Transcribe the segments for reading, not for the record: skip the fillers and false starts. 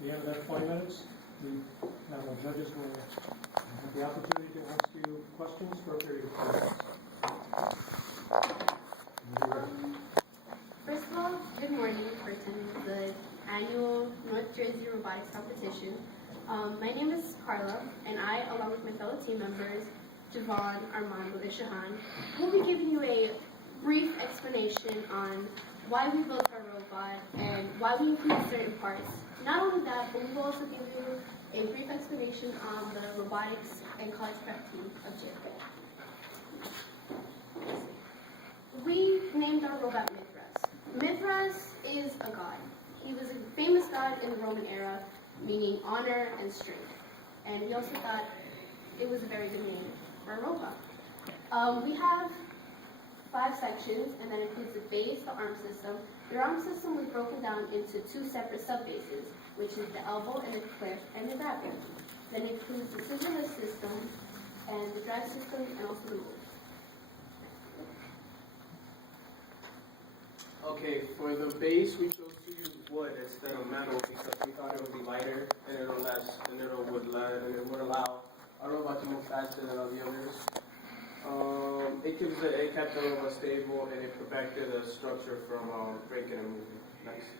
the end of that 20 minutes, now the judges will have the opportunity to ask you questions for a period of 5 minutes. First of all, good morning for attending the annual North Jersey Robotics Competition. My name is Carla, and I, along with my fellow team members, Javon, Armando, and Shahan, will be giving you a brief explanation on why we built our robot and why we include certain parts. Not only that, but we will also give you a brief explanation on the robotics and college prep team of JFK. We named our robot Mithras. Mithras is a god. He was a famous god in the Roman era, meaning honor and strength. And we also thought it was a very good name for a robot. We have 5 sections, and that includes the base, the arm system. The arm system was broken down into 2 separate sub-bases, which is the elbow and the clip and the grabber. Then it includes the scissor lift system and the drive system and also the move. Okay, for the base, we chose to use wood instead of metal because we thought it would be lighter and it'll less, and it would learn, and it would allow our robot to move faster than all the others. It kept the robot stable, and it protected the structure from breaking and moving. Next.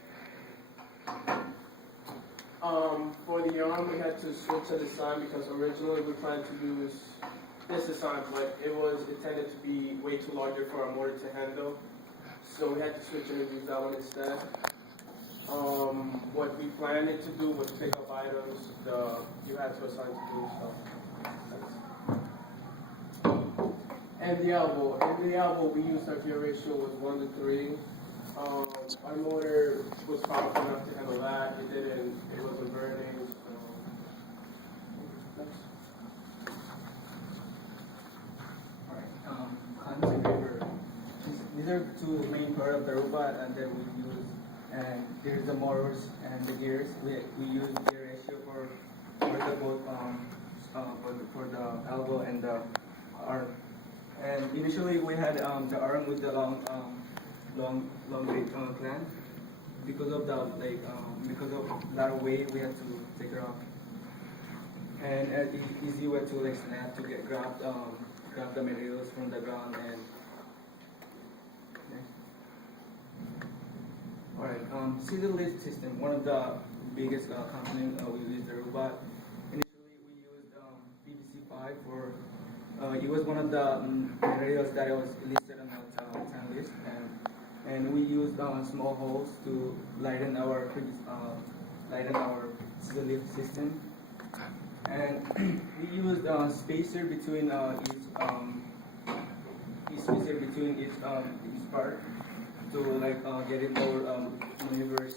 For the arm, we had to switch a design because originally we planned to use this design, but it was intended to be way too larger for our motor to handle. So we had to switch and use that one instead. What we planned it to do was pick up items you had to assign to do stuff. And the elbow. In the elbow, we used our gear ratio was 1 to 3. Our motor was powerful enough to handle that. It wasn't burning. Concept paper. These are 2 main parts of the robot, and then we use, and there's the motors and the gears. We use gear ratio for the both for the elbow and the arm. And initially we had the arm with the long weight clamp. Because of because of that weight, we had to take it off. And an easy way to snap to grab the materials from the ground. And alright, scissor lift system, one of the biggest components we use the robot. Initially we used PVC pipe for it was one of the materials that was listed on the 10 list, and we used small holes to lighten our scissor lift system, and we used spacer between each part to get it more maneuverability.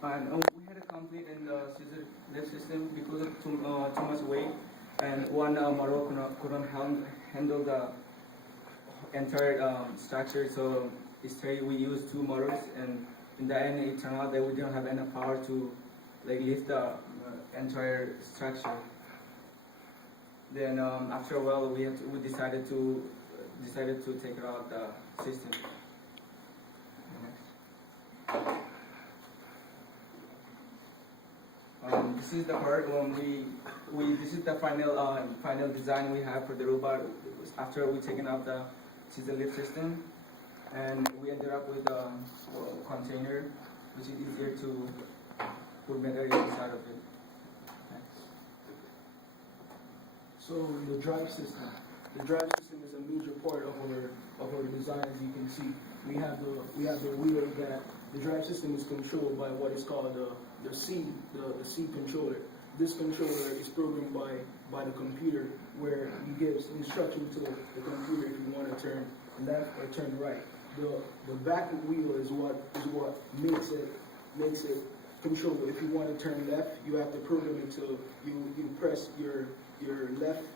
And we had a complaint in the scissor lift system because of too much weight, and one model couldn't handle the entire structure. So instead we used 2 motors, and in the end it turned out that we didn't have enough power to lift the entire structure. Then after a while we decided to take it out the system. This is the part this is the final design we have for the robot after we taken out the scissor lift system, and we ended up with a container which is easier to put material inside of it. So the drive system. The drive system is a major part of our design. As you can see, we have the wheel that the drive system is controlled by what is called the C controller. This controller is programmed by the computer, where it gives instruction to the computer if you want to turn left or turn right. The back wheel is what makes it controllable. If you want to turn left, you have to program it to you press your left.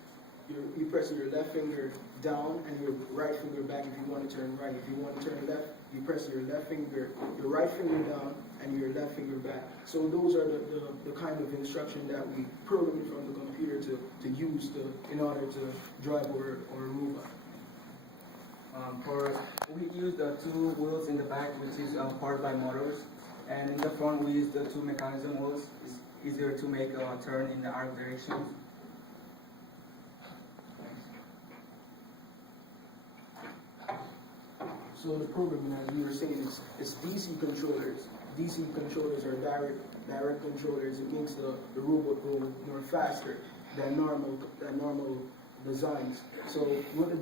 You press your left finger down and your right finger back if you want to turn right. If you want to turn left, you press your right finger down and your left finger back. So those are the kind of instruction that we program from the computer to use in order to drive or move on. We use the two wheels in the back, which is powered by motors, and in the front we use the two mechanism wheels. It's easier to make a turn in the arc direction. So the programming, as we were saying, is DC controllers. DC controllers are direct controllers. It makes the robot go more faster than normal designs. So with the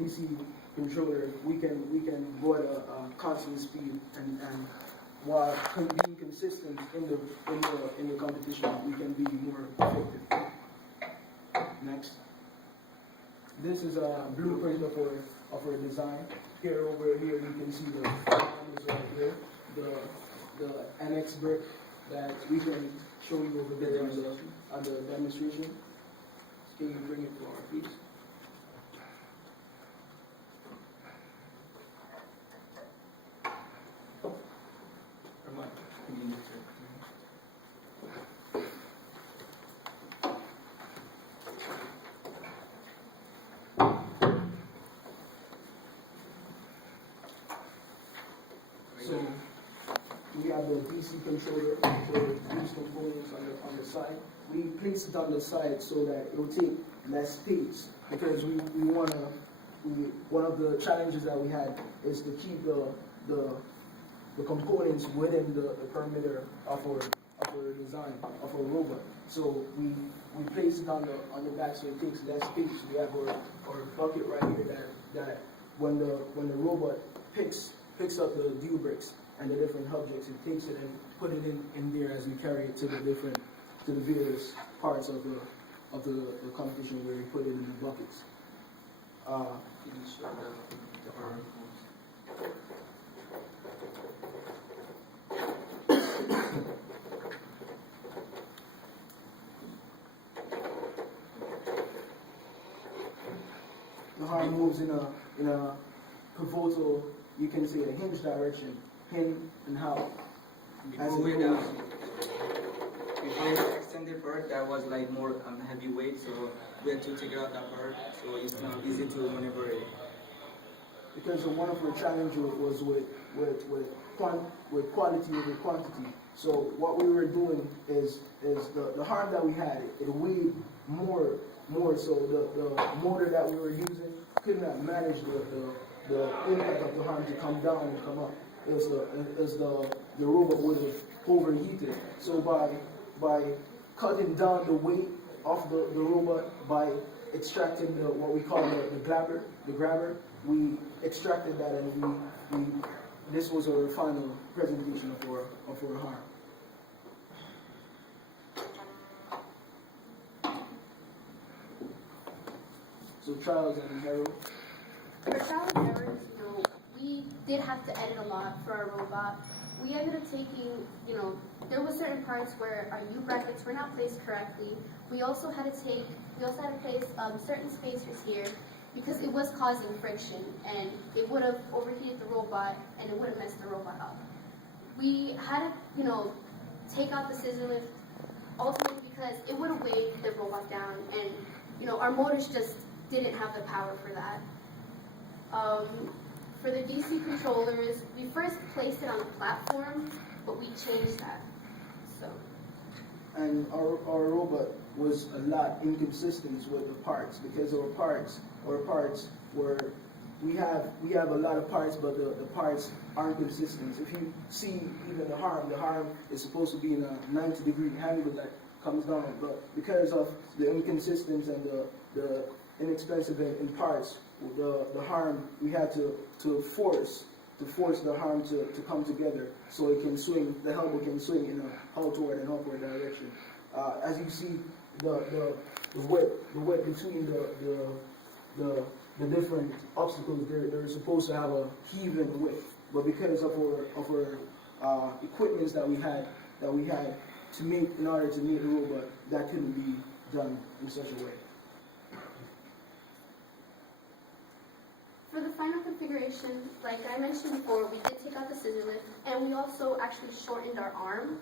DC controller, we can go at a constant speed, and while being consistent in the competition, we can be more effective. Next, this is a blueprint of our design. Here over here, you can see the numbers right here, the annex brick that we can show you over there on the demonstration. Can you bring it forward, please? So we have the DC controller for these components on the side. We place it on the side so that it will take less space, because we one of the challenges that we had is to keep the components within the perimeter of our design of our robot. So we place it on the back so it takes less space. We have our bucket right here that when the robot picks up the deal bricks and the different objects, it takes it and put it in there as we carry it to the various parts of the competition where we put it in the buckets. Can you show the arm? The arm moves in a pivotal, you can say a hinge direction, in and out. Before we extend the part, that was like more heavy weight, so we had to take out that part, so it's not easy to maneuver it. Because one of our challenges was with quality over quantity. So what we were doing is the harm that we had, it weighed more, so the motor that we were using could not manage the impact of the harm to come down and come up. As the robot would have overheated. So by cutting down the weight of the robot, by extracting what we call the grabber, we extracted that, and we this was our final presentation of our harm. So trials and error. For trial and errors, we did have to edit a lot for our robot. We ended up taking, there were certain parts where our U brackets were not placed correctly. We also had to place certain spacers here because it was causing friction, and it would have overheated the robot, and it would have messed the robot up. We had to, take out the scissor lift ultimately because it would have weighed the robot down, and our motors just didn't have the power for that. For the DC controllers, we first placed it on the platform, but we changed that. So. And our robot was a lot inconsistent with the parts, because our parts were, we have a lot of parts, but the parts aren't consistent. If you see even the harm is supposed to be in a 90-degree angle that comes down, but because of the inconsistency and the inexpensive in parts, the harm, we had to force the harm to come together so it can swing, the helmet can swing in a outward and upward direction. As you see, the width between the different obstacles, they're supposed to have a even width, but because of our equipments that we had to make in order to make the robot, that couldn't be done in such a way. For the final configuration, like I mentioned before, we did take out the scissor lift, and we also actually shortened our arm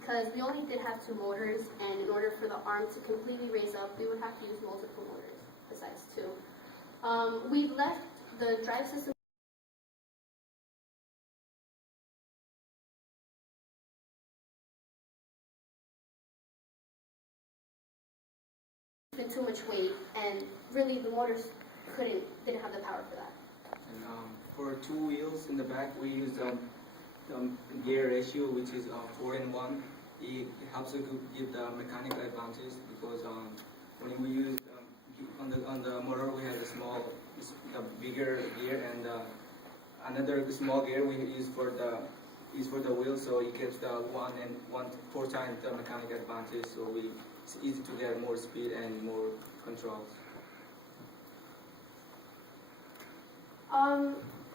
because we only did have 2 motors, and in order for the arm to completely raise up, we would have to use multiple motors besides 2. We left the drive system been too much weight, and really the motors didn't have the power for that. And for 2 wheels in the back, we use gear ratio, which is 4-in-1. It helps to give the mechanical advantage because when we use on the motor, we have the bigger gear, and another small gear we use for the wheel, so it gives the 4 times the mechanical advantage. So it's easy to get more speed and more controls.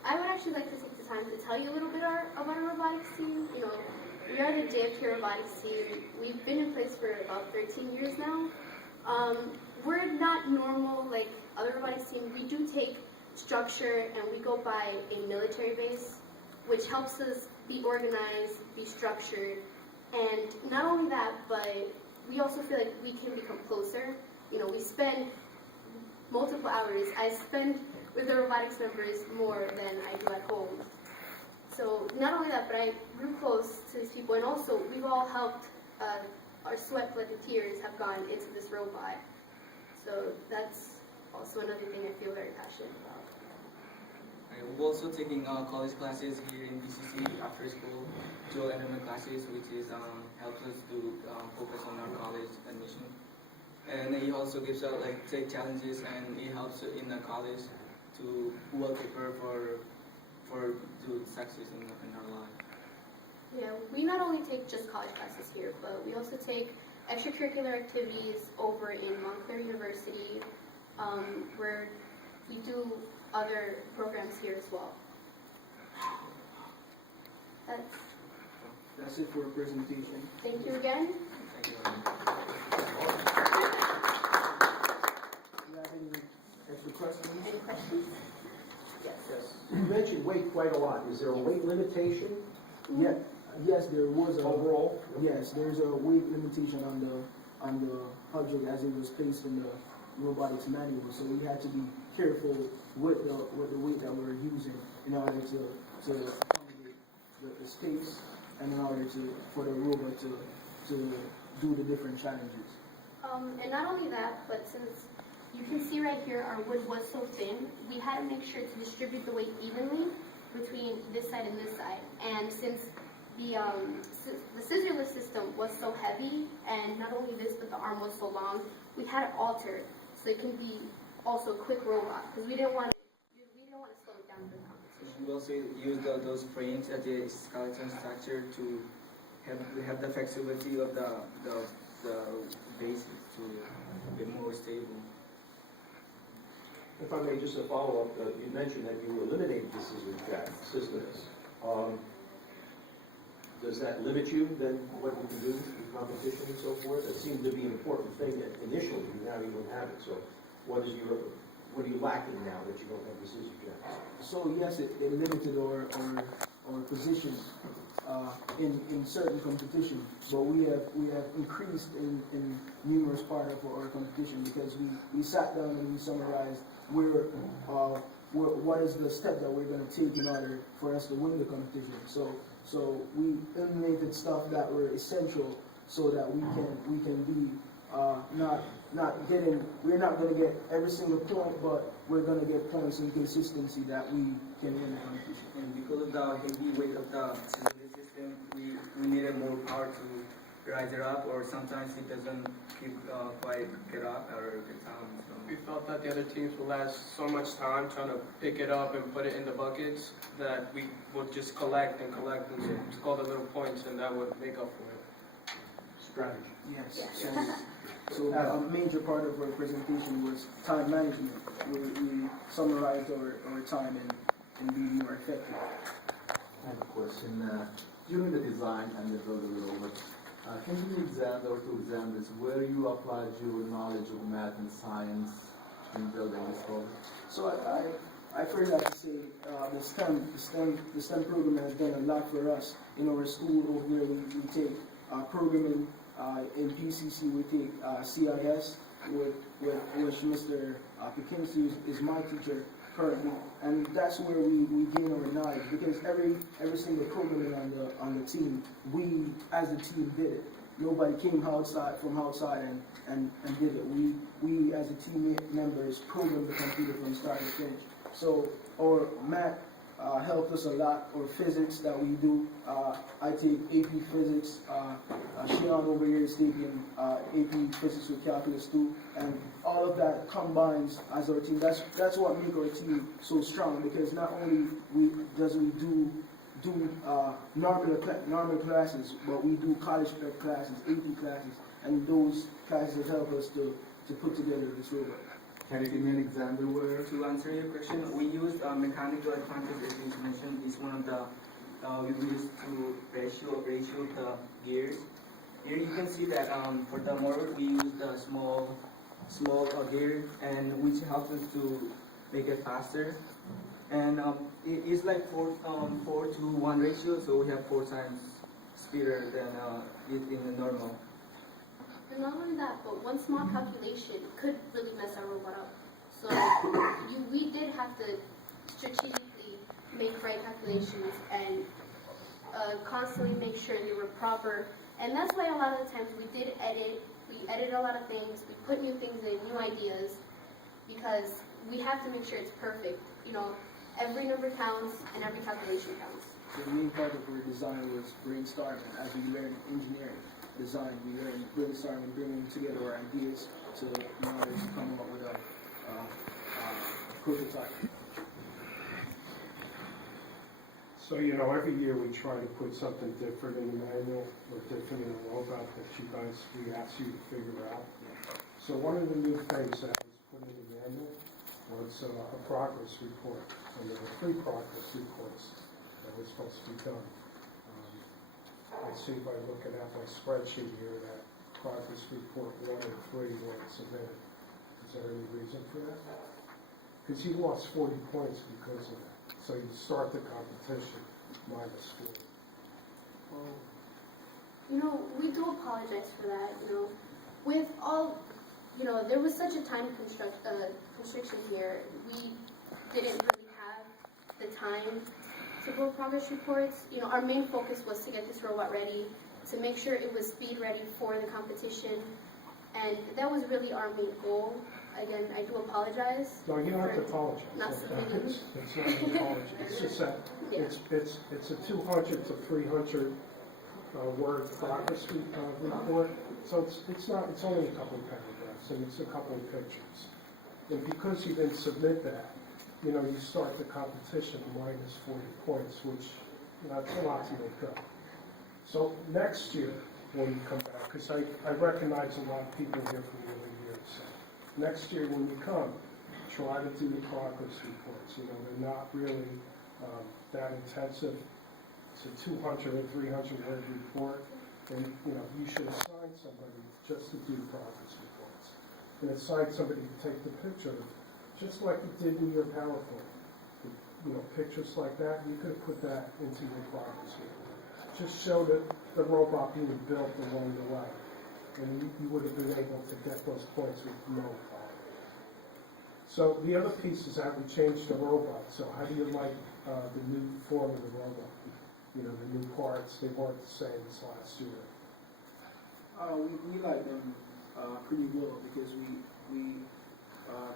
I would actually like to take the time to tell you a little bit about our robotics team. You know, we are the JFK Robotics team. We've been in place for about 13 years now. We're not normal like other robotics teams. We do take structure and we go by a military base, which helps us be organized, be structured, and not only that, but we also feel like we can become closer. You know, we spend multiple hours. I spend with the robotics members more than I do at home. So not only that, but I grew close to these people, and also we've all helped, our sweat, blood, and tears have gone into this robot. So that's also another thing I feel very passionate about. We're also taking college classes here in PCC after school, dual enrichment classes, which is helps us to focus on our college admission. And he also gives out take challenges, and he helps in the college to well prepare to success in our life. Yeah, we not only take just college classes here, but we also take extracurricular activities over in Montclair University, where we do other programs here as well. That's it for a presentation. Thank you again. Thank you. Do you have any extra questions? Any questions? Yes. Yes. You mentioned weight quite a lot. Is there a weight limitation? Yeah, yes, there was a Overall? Yes, there's a weight limitation on the object as it was placed in the robotics manual. So we had to be careful with the weight that we're using in order to accommodate the space and in order for the robot to do the different challenges. And not only that, but since you can see right here our wood was so thin, we had to make sure to distribute the weight evenly between this side and this side. And since the scissor-less system was so heavy, and not only this, but the arm was so long, we had to alter it so it can be also a quick robot, because we didn't want to slow it down for the competition. We also use those frames as a skeleton structure to have the flexibility of the base to be more stable. If I may, just a follow-up, you mentioned that you eliminated the scissor jack system. Does that limit you then what you can do in competition and so forth? That seemed to be an important thing that initially you now you don't have it. So what are you lacking now that you don't have the scissor jacks? So yes, it limited our position in certain competition, but we have increased in numerous part of our competition because we sat down and we summarized what is the step that we're going to take in order for us to win the competition. So we eliminated stuff that were essential so that we can be we're not going to get every single point, but we're going to get points in consistency that we can win the competition. And because of the heavy weight of the scissor system, we needed more power to rise it up, or sometimes it doesn't quite get up or get down. So. We felt that the other teams would last so much time trying to pick it up and put it in the buckets that we would just collect and score the little points, and that would make up for it. Strategy. Yes. So a major part of our presentation was time management. We summarized our time and be more effective. I have a question. During the design and the build of the robot, can you examine or two examples where you applied your knowledge of math and science in building this robot? So I first have to say the STEM program has done a lot for us. In our school over there, we take programming. In PCC, we take CIS, which Mr. Pikinski is my teacher, currently, and that's where we gain our knowledge, because every single programming on the team, we as a team did it. Nobody came from outside and did it. We as a team members programmed the computer from start to finish. So our math helped us a lot, or physics that we do. I take AP Physics. Shion over here is taking AP Physics with calculus too, and all of that combines as our team. That's what makes our team so strong, because not only we do normal classes, but we do college prep classes, AP classes, and those classes help us to put together this robot. Can you give me an example where? To answer your question, we used mechanical advantage, as you mentioned, is one of the we used to ratio the gears. Here you can see that for the motor we used a small gear, and which helps us to make it faster. And it is like 4:1 ratio, so we have 4 times speeder than it in the normal. And not only that, but one small calculation could really mess our robot up. So we did have to strategically make right calculations and constantly make sure they were proper. And that's why a lot of the times we edited a lot of things, we put new things in, new ideas, because we have to make sure it's perfect. You know, every number counts and every calculation counts. The main part of our design was brainstorming. As we learned engineering design, we learned brainstorming, bringing together our ideas to come up with a prototype. So, you know, every year we try to put something different in the manual or different in the robot that we ask you to figure out. So one of the new things that was put in the manual was a progress report. And there were 3 progress reports that were supposed to be done. I see by looking at my spreadsheet here that progress report 1 and 3 weren't submitted. Is there any reason for that? Because you lost 40 points because of that. So you start the competition minus 40. You know, we do apologize for that. You know, with all, you know, there was such a time constriction here. We didn't really have the time to go progress reports. You know, our main focus was to get this robot ready, to make sure it was speed ready for the competition, and that was really our main goal. Again, I do apologize. No, you don't have to apologize. Not submitting. It's not an apology. It's just that Yeah. it's a 200 to 300 word progress report. So it's only a couple of paragraphs and it's a couple of pictures. And because you didn't submit that, you know, you start the competition minus 40 points, which, you know, it's a lot to make up. So next year when you come back, because I recognize a lot of people here from the other years. So next year when you come, try to do the progress reports. You know, they're not really that intensive. It's a 200 or 300 word report. And, you know, you should assign somebody just to do progress reports. And assign somebody to take the picture, just like you did in your PowerPoint. You know, pictures like that, you could have put that into your progress report. Just show that the robot being built along the way. And you would have been able to get those points with no problem. So the other piece is that we changed the robot. So how do you like the new form of the robot? You know, the new parts, they weren't the same as last year. We like them pretty well, because we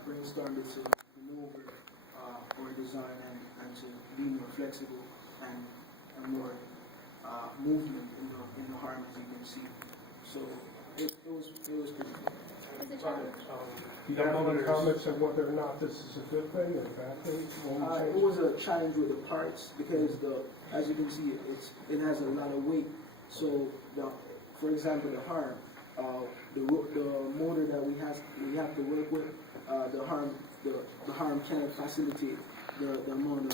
brainstormed it to maneuver our design and to be more flexible and more movement in the harm, as you can see. So it was pretty good. It's a challenge. Do you have any comments on whether or not this is a good thing or a bad thing? It was a challenge with the parts, because as you can see, it has a lot of weight. So for example, the harm, the motor that we have to work with, the harm cannot facilitate the amount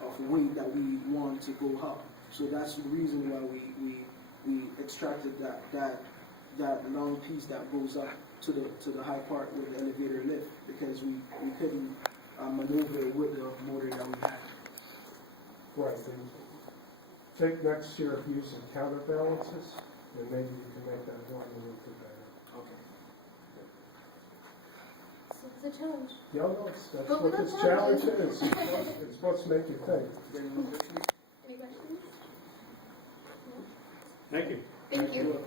of weight that we want to go up. So that's the reason why we extracted that long piece that goes up to the high part with the elevator lift, because we couldn't maneuver with the motor that we had. Right. And take next year of using counterbalances, and maybe you can make that one a little bit better. Okay. So It's a challenge. Yeah, no, that's But what we this love challenge challenges. is. It's supposed to make you think. Any questions? Thank you. Thank you.